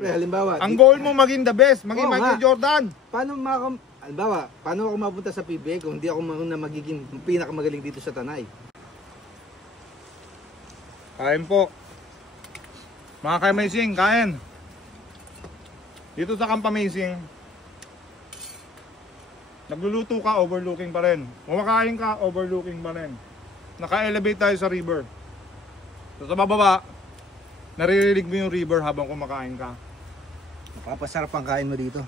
Halimbawa, ang goal mo maging the best, maging Michael Jordan. Halimbawa, paano ako mapunta sa PBA kung hindi ako na magiging pinakamagaling dito sa Tanay? Kain po. Mga ka-amazing, kain. Dito sa Camp Amazing, nagluluto ka, overlooking pa rin. Kumakain ka, overlooking pa rin. Naka-elevate tayo sa river. So sa bababa, naririnig mo yung river habang kumakain ka. Napapasarap ang kain mo dito.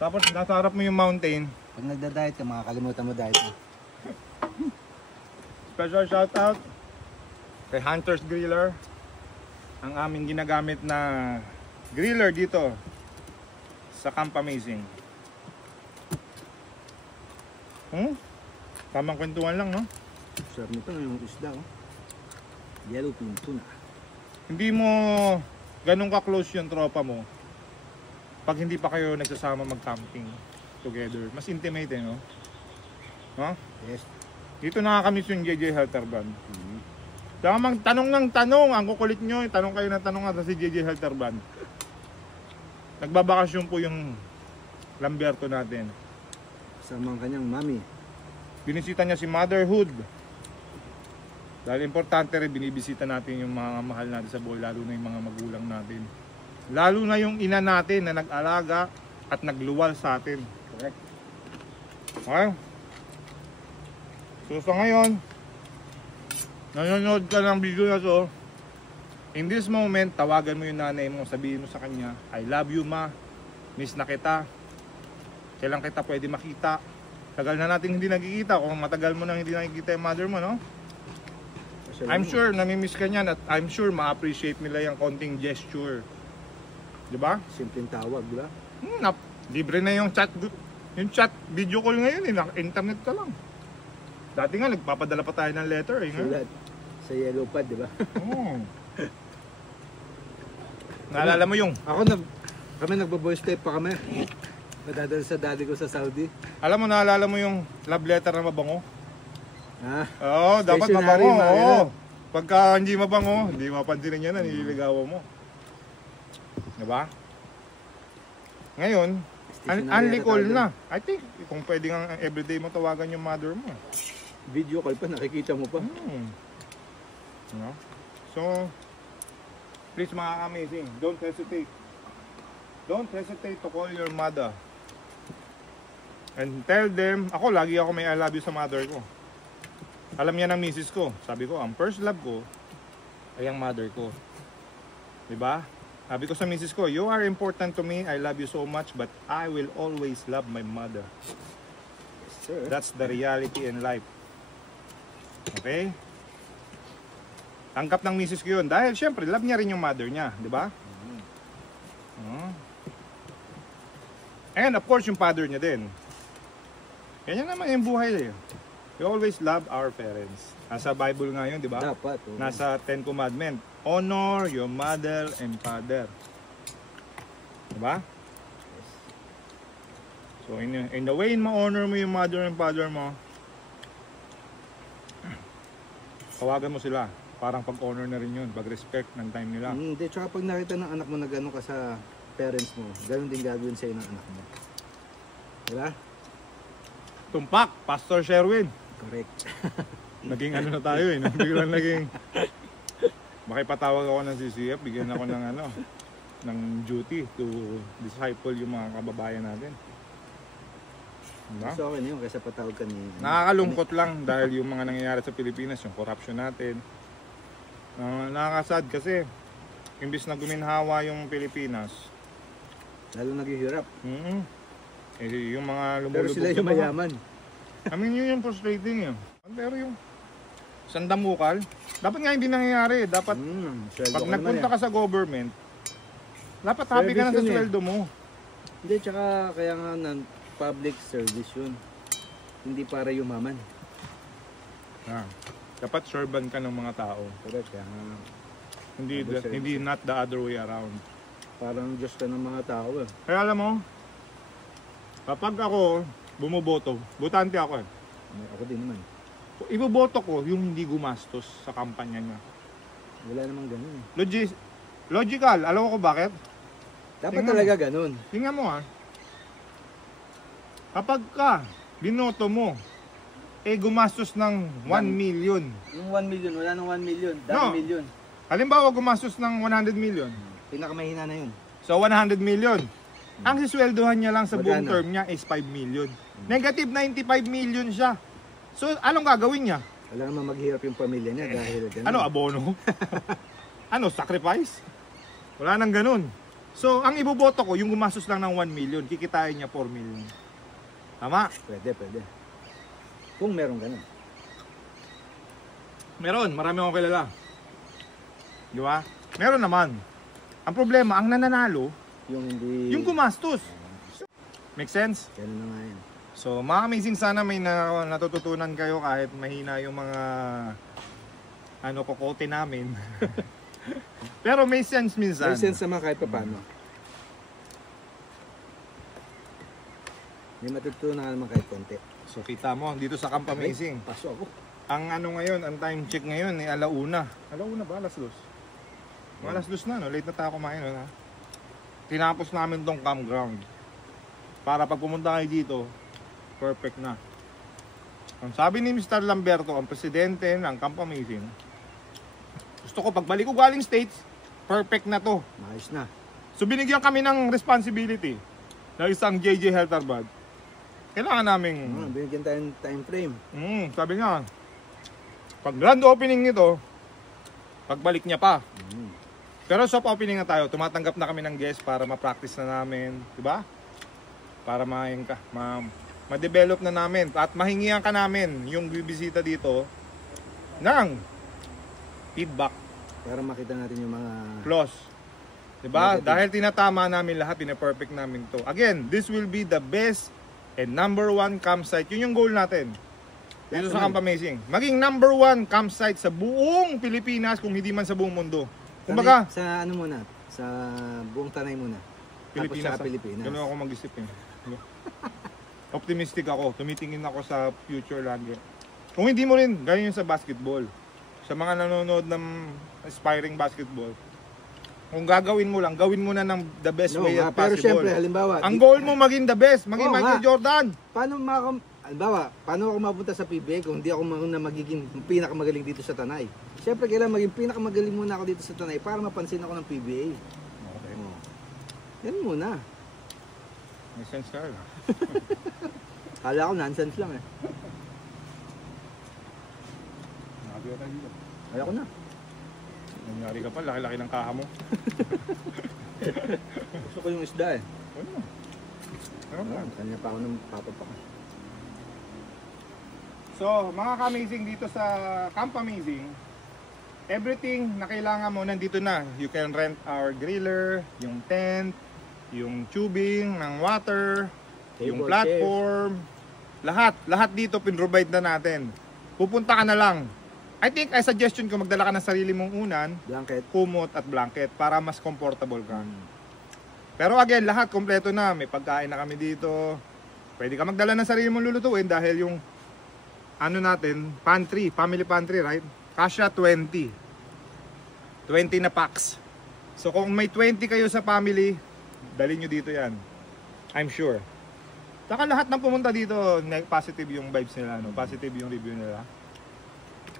Tapos nasa harap mo yung mountain. Pag nagda-diet ka, makakalimutan mo diet mo. Special shoutout kay Hunter's Griller. Ang aming ginagamit na griller dito sa Camp Amazing. Tamang kwentuhan lang, no? Sarap nito yung isda, oh. Yellow tuna. Hindi mo ganun ka-close yung tropa mo pag hindi pa kayo nagsasama mag-camping together. Mas intimate, no? No? Yes. Dito nakakamiss yung JJ Helter Band. Tamang tanong ng tanong, ang kukulit nyo, tanong kayo ng tanong at si JJ Helter Band. Nagbabakasyon po yung Lamberto natin. Kasama ang kanyang mami. Binisita niya si Motherhood. Dahil importante rin, binibisita natin yung mga mahal natin sa buhay, lalo na yung mga magulang natin. Lalo na yung ina natin na nag-alaga at nagluwal sa atin. Correct. Okay? So sa ngayon, nanonood ka ng video na to, in this moment, tawagan mo yung nanay mo, sabihin mo sa kanya, I love you ma, miss na kita, kailan kita pwede makita. Tagal na natin hindi nagkikita, kung matagal mo nang hindi nakikita yung mother mo, no? I'm sure namimiss ka niyan at I'm sure ma-appreciate nila yung konting gesture. Di ba? Simpleng tawag, di ba? Libre na yung chat video call ngayon, internet ka lang. Dati nga nagpapadala pa tayo ng letter, eh. Sulat sa yellow pad, di ba? Oo. Naalala mo yung? Kami nagbo-voice tape pa kami. Nadadala sa daddy ko sa Saudi. Alam mo, naalala mo yung love letter na mabango? Oo, dapat Stationary, mabango. Oo. Pagka hindi mabango, hindi mapansinin yan na nililigawan mo. Diba? Ngayon, unli call na. I think, kung pwede nga everyday mo tawagan yung mother mo. Video call pa, nakikita mo pa. No? So, please mga ka-amazing, don't hesitate. Don't hesitate to call your mother. And tell them, ako lagi ako may I love you sa mother ko. Alam niya ng misis ko. Sabi ko, ang first love ko ay ang mother ko. Diba? Sabi ko sa misis ko, you are important to me, I love you so much, but I will always love my mother. Yes, sir. That's the reality in life. Okay? Tanggap ng misis ko yun. Dahil syempre, love niya rin yung mother niya. Diba? And of course, yung father niya din. Ganyan naman yung buhay eh. We always love our parents. Nasa Bible nga yun, di ba? Dapat. Oh. Nasa Ten Commandments. Honor your mother and father. Di ba? Yes. So in the way ma-honor mo yung mother and father mo, tawagan mo sila. Parang pag-honor na rin yun. Pag-respect ng time nila. Hindi, tsaka pag nakita ng anak mo na gano'n ka sa parents mo, gano'n din gagawin sa'yo ng anak mo. Diba? Tumpak, Pastor Sherwin. Correct. Naging ano na tayo eh. Biglang naging... Makipatawag ako ng CCF, bigyan ako ng ano, ng duty to disciple yung mga kababayan natin. Diba? So okay na yun, kaysa patawag ka ni... Nakakalungkot lang dahil yung mga nangyayari sa Pilipinas, yung corruption natin. Nakakasad kasi, imbis na guminhawa yung Pilipinas. Lalo naghihirap. Eh, yung mga Pero lumulubog sila yung mayaman. I mean, yun yung frustrating yun. Pero yung sandamukal, dapat nga hindi nangyayari. Dapat, pag nagpunta ka sa government, dapat happy ka na sa sweldo mo. Hindi, tsaka kaya nga ng public service yun. Hindi para yumaman. Dapat servant ka ng mga tao. Correct, kaya nga. Hindi not the other way around. Parang Diyos ka ng mga tao eh. Kaya alam mo, kapag ako bumoboto, botante ako eh. Ako din naman. Iboboto ko yung hindi gumastos sa kampanya niya. Wala namang ganun eh. Logical. Alam mo ko bakit? Dapat Tingnan talaga ganun. Tingnan mo kapag ka binoto mo, gumastos ng 1 million. Yung 1 million, wala nang 1 million. No. Million. Halimbawa, gumastos ng 100 million. Pinakamahina na yun. So, 100 million. Ang sisweldohan niya lang sa buong Magkano? term niya is 5 million. Negative 95 million siya. So, anong gagawin niya? Wala naman maghirap yung pamilya niya dahil ganun. Ano, abono? Ano, sacrifice? Wala nang ganun. So, ang iboboto ko, yung gumastos lang ng 1 million, kikitain niya 4 million. Tama? Pwede. Kung meron ganun. Meron, marami akong kilala. Di ba? Meron naman. Ang problema, ang nananalo, Yung hindi... yung gumastos. Make sense? Ganun na nga yun. So, mga amazing, sana may natututunan kayo kahit mahina yung mga kokote namin. Pero may sense minsan. May sense naman kahit pa paano. May matutunan naman kahit konti. So, kita mo, dito sa Camp Amazing. Paso ako. Ang ngayon, ang time check ngayon, alauna. Alauna ba? Alas 2? Mga alas 2 na, no? Late na tayo kumain, no? Tinapos namin tong campground. Para pag pumunta kayo dito, perfect na. Ang sabi ni Mr. Lamberto, ang presidente ng Camp Amazing, gusto ko pagbalik ko galing States, perfect na to. Maayos na. So binigyan kami ng responsibility ng isang JJ Health Arbad. Kailangan naming... Binigyan tayong time frame. sabi nga, pag grand opening nito, pagbalik niya pa. Pero soft opening na tayo, tumatanggap na kami ng guest para ma-practice na namin, di ba? Para ma-develop na namin at mahingihan ka namin yung bibisita dito ng feedback. Para makita natin yung mga... Plus, di ba? Negative. Dahil tinatama namin lahat, pina-perfect namin to. Again, this will be the best and number 1 campsite. Yun yung goal natin. Dito sa Camp Amazing. Maging number 1 campsite sa buong Pilipinas, kung hindi man sa buong mundo. Kumbaga, sa ano muna? Sa buong Tanay muna. Pilipinas. Tapos sa Pilipinas. Ganun ako mag-isip eh. Optimistic ako. Tumitingin ako sa future lagi. Kung hindi mo rin, ganyan yung sa basketball. Sa mga nanonood ng aspiring basketball. Kung gagawin mo lang, gawin mo na ng the best way as pero possible. syempre, halimbawa... Ang goal mo maging the best, maging Oo Michael nga. Jordan. Paano ako mapunta sa PBA kung hindi ako magiging pinakamagaling dito sa Tanay? Syempre, kailangan maging pinakamagaling muna ako dito sa Tanay para mapansin ako ng PBA. Okay. Yan muna. May sense ka rin. Kala ko nonsense lang eh. Nakabira tayo dito. Kaya ko na. Nangyari ka pa, laki-laki ng kaha mo. Gusto ko yung isda eh. Ano? Ano ba? Kanya pa ako ng papapak. So, mga ka-amazing dito sa Camp Amazing, everything na kailangan mo nandito na. You can rent our griller, yung tent, yung tubing ng water, yung Table, platform, lahat dito pinrovide na natin. Pupunta ka na lang. I think, ay suggestion ko, magdala ka ng sarili mong unan, Blanket. kumot at blanket para mas comfortable ka. Pero again, lahat kompleto na. May pagkain na kami dito. Pwede ka magdala ng sarili mong lulutuin dahil yung ano natin, pantry, family pantry, right? Kasya 20 na packs. So kung may 20 kayo sa family, dali nyo dito yan. I'm sure. Saka lahat ng pumunta dito, positive yung vibes nila, no? Positive yung review nila.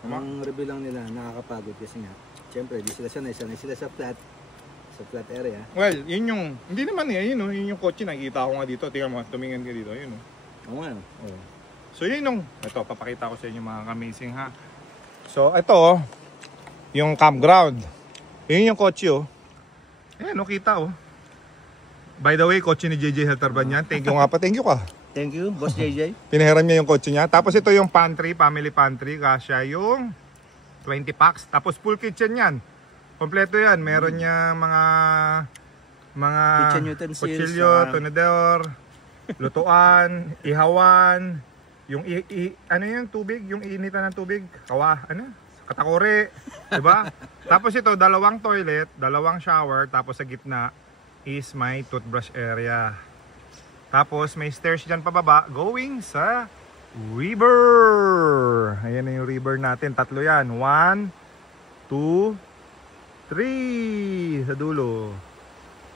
Ang review lang nila, nakakapagod kasi nga. Siyempre, di sila sanay sila sa flat area. Well, yun yung, hindi naman yun yung kotse, nakikita ko nga dito. Tingnan mo, tumingin ka dito, yun. Oo nga. Oh. So yun yung, ito, papakita ko sa inyo mga amazing ha. So ito, yung campground. Yun yung kotse oh. Ayan, kita oh. By the way, kotse ni JJ Health Arbad yan. Thank you nga pa, thank you ka. Thank you, Boss JJ. Pinahiram niya yung kotse niya. Tapos ito yung pantry, family pantry. Kasya yung 20 packs. Tapos full kitchen yan. Kompleto yan. Meron niya mga Kitchen utensils, kutsilyo, tunador, lutuan, ihawan, yung ano yung tubig, yung iinitan ng tubig, katakore, 'di ba? Tapos ito, dalawang toilet, dalawang shower, tapos sa gitna is may toothbrush area. Tapos may stairs diyan pababa going sa river. Ayan na yung river natin, tatlo yan. 1, 2, 3 sa dulo.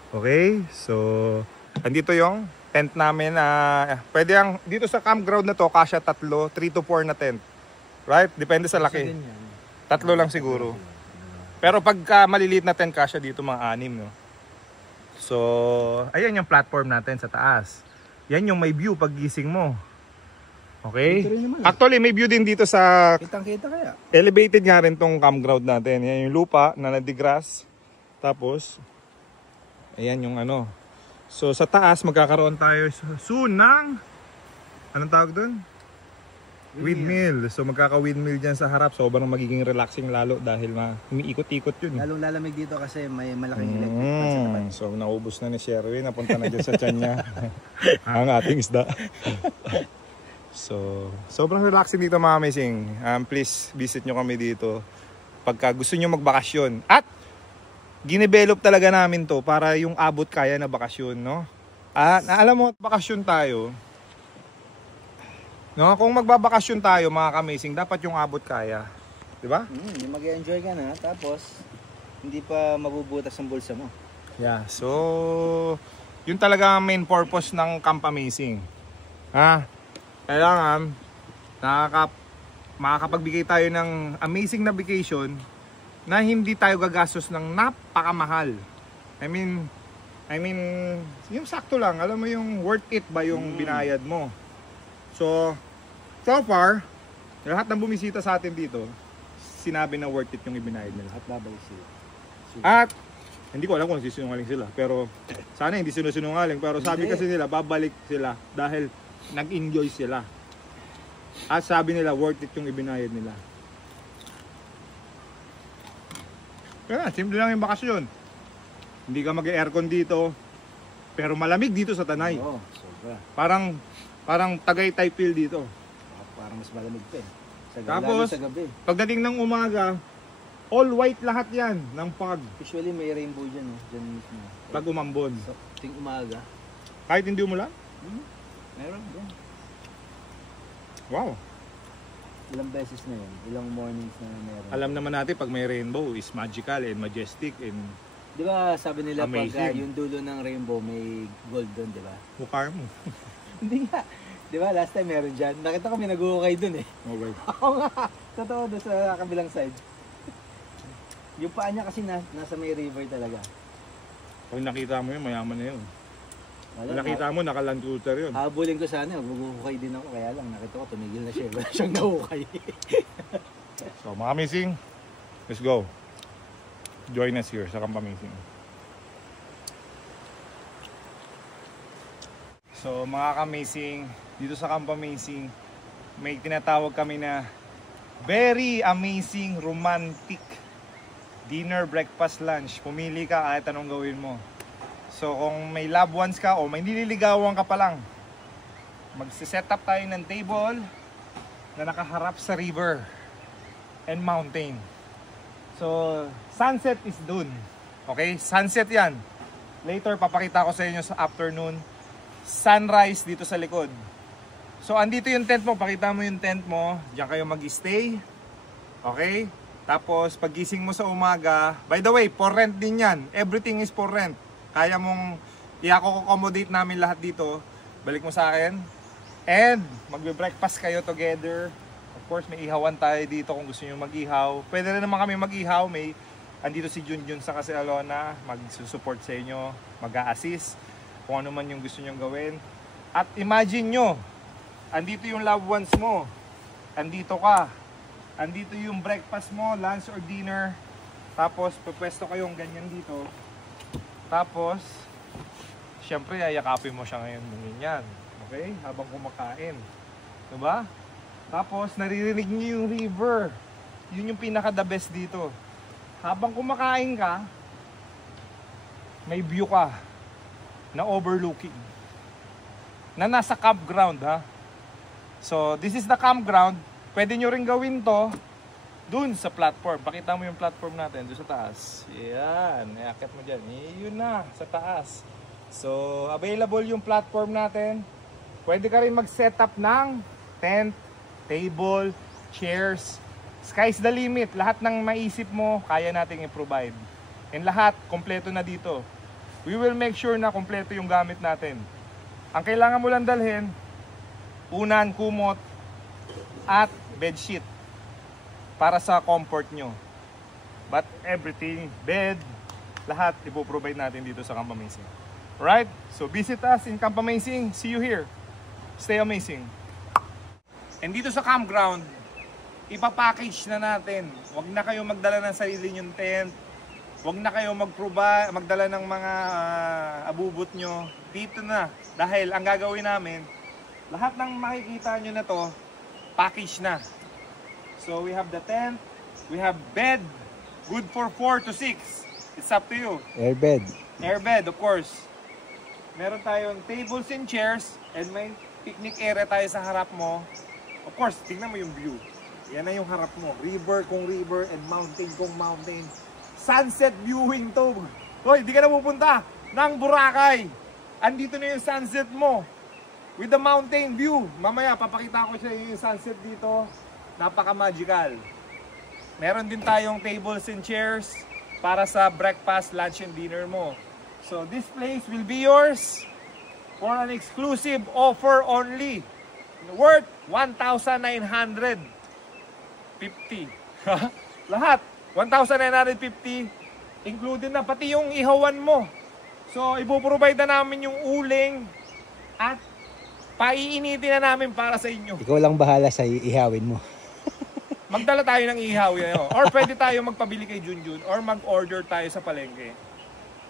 Okay, so andito yung tent namin. Pwede ang dito sa campground na to, kasya 3 to 4 na tent. Right? Depende sa laki. 3 lang siguro. Pero pagka maliliit na tent, kasya dito mga 6, no? So, ayan yung platform natin sa taas. Yan yung may view pag gising mo. Okay? Actually, may view din dito sa Kitang-kita kaya. elevated nga rin tong campground natin. Yan yung lupa na nadigrass. Tapos, ayan yung ano. So, sa taas, magkakaroon tayo soon ng, anong tawag dun? Windmill. So, magkaka-windmill dyan sa harap. Sobrang magiging relaxing lalo dahil umiikot-ikot yun. Lalong lalamig dito kasi may malaking electric fan sa tapat. So, naubos na ni Sherwin. Napunta na dyan sa tiyan niya. Ang ating isda. So, sobrang relaxing dito mga amazing. Please visit nyo kami dito pagka gusto nyo magbakasyon. At ginevelop talaga namin to para yung abot kaya na bakasyon, no? Alam mo, bakasyon tayo. No, kung magbabakasyon tayo mga amazing, dapat yung abot kaya. 'Di ba? Yung mag-enjoy ka na tapos hindi pa mabubutas ang bulsa mo. Yeah. So, yun talaga ang main purpose ng Camp Amazing. Kailangan makakapagbigay tayo ng amazing na vacation na hindi tayo gagastos ng napakamahal. I mean, yung sakto lang. Alam mo yung worth it ba yung binayad mo. So far, lahat ng bumisita sa atin dito, sinabi na worth it yung ibinayad nila. At babalik sila. At hindi ko alam kung sisinungaling sila. Pero sana hindi sinusinungaling. Pero sabi kasi nila, babalik sila dahil nag-enjoy sila. At sabi nila, worth it yung ibinayad nila. Kaya, simple lang yung bakasyon. Hindi ka mag-aircon dito, pero malamig dito sa Tanay. Oo, sobra. Parang Tagaytay feel dito. Parang mas malamig pa eh. Tapos, sa gabi. pagdating ng umaga, all white lahat yan ng fog. Usually may rainbow dyan eh. Dyan mismo. Pag umambon. So, ting umaga. Kahit hindi umulan? Meron dyan. Wow. Ilang beses na yun. Ilang mornings na meron. Alam naman natin pag may rainbow is magical and majestic and Di ba sabi nila pag amazing. yung dulo ng rainbow may gold doon, di ba? mukha mo. Hindi nga. Di ba last time meron dyan? Nakita kami nag-uukay doon eh. Okay. Oo nga. Totoo doon sa kabilang side. Yung paa niya kasi nasa may river talaga. Pag nakita mo yun, mayaman na yun. Wala, Pag nakita mo, naka-land cruiser yun. habulin ko sana, mag-uukay din ako. Kaya lang, nakita ko, tumigil na siya. Wala siyang naukay. So mga amazing, let's go. Join us here sa Camp Amazing. So mga amazing, dito sa Camp Amazing, may tinatawag kami na very amazing romantic dinner, breakfast, lunch. Pumili ka kahit anong gawin mo. So kung may loved ones ka o may nililigawan ka pa lang, magsiset up tayo ng table na nakaharap sa river and mountain. So sunset is dun. Okay? Sunset yan. Later papakita ko sa inyo sa afternoon. Sunrise dito sa likod. So andito yung tent mo. Pakita mo yung tent mo. Diyan kayo mag-stay. Okay? Tapos pagising mo sa umaga, by the way, for rent din yan. Everything is for rent. Kaya mong i-accommodate namin lahat dito. Balik mo sa akin. And magbe-breakfast kayo together. Of course, may ihawan tayo dito kung gusto niyo mag-ihaw. Pwede rin naman kami mag-ihaw. Andito si Junjun sa kasi Alona, mag-support sa inyo, mag-a-assist kung ano man yung gusto niyo gawin. At imagine nyo, andito yung loved ones mo. Andito ka. Andito yung breakfast mo, lunch or dinner. Tapos, pupwesto kayong ganyan dito. Tapos, syempre, yayakapin mo siya ngayon ng ganyan. Okay? Habang kumakain. Diba? Tapos, naririnig niyo yung river. Yun yung pinaka-the best dito. Habang kumakain ka, may view ka na overlooking. Na nasa campground, ha? So, this is the campground. Pwede nyo rin gawin to dun sa platform. Pakita mo yung platform natin dun sa taas. Yan. Iakit mo dyan. Yun na, sa taas. So, available yung platform natin. Pwede ka rin mag-set up ng tent, table, chairs. Sky's the limit. Lahat ng maisip mo, kaya nating i-provide. And lahat, kompleto na dito. We will make sure na kompleto yung gamit natin. Ang kailangan mo lang dalhin, unan, kumot, at bedsheet para sa comfort nyo. But everything, bed, lahat ipoprovide natin dito sa Camp Amazing. Right? So visit us in Camp Amazing. See you here. Stay amazing. And dito sa campground, ipapackage na natin. Huwag na kayo magdala ng sarili nyong tent. Huwag na kayo magdala ng mga abubot nyo. Dito na. Dahil ang gagawin namin, lahat ng makikita nyo na to, package na. So we have the tent, we have bed, good for 4 to 6. It's up to you. Airbed. Airbed, of course. Meron tayong tables and chairs, and may picnic area tayo sa harap mo. Of course, tingnan mo yung view. Yan na yung harap mo. River kung river, and mountain kung mountain. Sunset viewing to. Hoy, di ka na pupunta ng Boracay. Andito na yung sunset mo. With the mountain view. Mamaya, papakita ko sa yung sunset dito. Napaka-magical. Meron din tayong tables and chairs para sa breakfast, lunch, and dinner mo. So, this place will be yours for an exclusive offer only. Worth 1,950. Lahat. 1,950. Included na pati yung ihawan mo. So, ipoprovide na namin yung uling at paiinitin na namin para sa inyo. Ikaw lang bahala sa ihawin mo. Magdala tayo ng ihaw yan. Or pwede tayo magpabili kay Junjun or mag-order tayo sa palengke.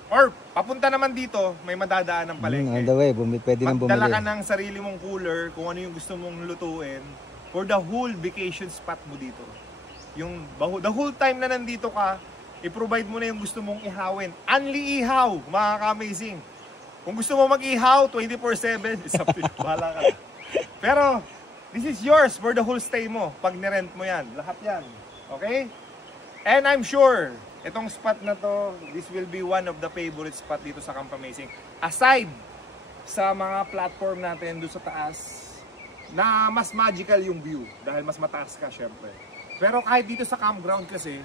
Or papunta naman dito, may madadaan ng palengke. On the way, pwede nang bumili. Magdala ka ng sarili mong cooler kung ano yung gusto mong lutuin for the whole vacation spot mo dito. Yung the whole time na nandito ka, i-provide mo na yung gusto mong ihawin. Only ihaw, mga ka-amazing. Kung gusto mo mag-ihaw 24/7, it's up to you. Bahala ka. Pero this is yours for the whole stay mo. Pag nirent mo yan, lahat yan. Okay? And I'm sure, itong spot na to, this will be one of the favorite spot dito sa Camp Amazing. Aside sa mga platform natin doon sa taas, na mas magical yung view. Dahil mas mataas ka, syempre. Pero kahit dito sa campground kasi,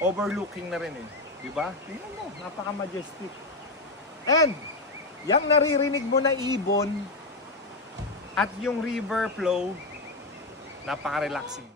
overlooking na rin eh. Diba? Tingnan mo, napaka-majestic. And, yung naririnig mo na ibon at yung river flow, napaka-relaxing.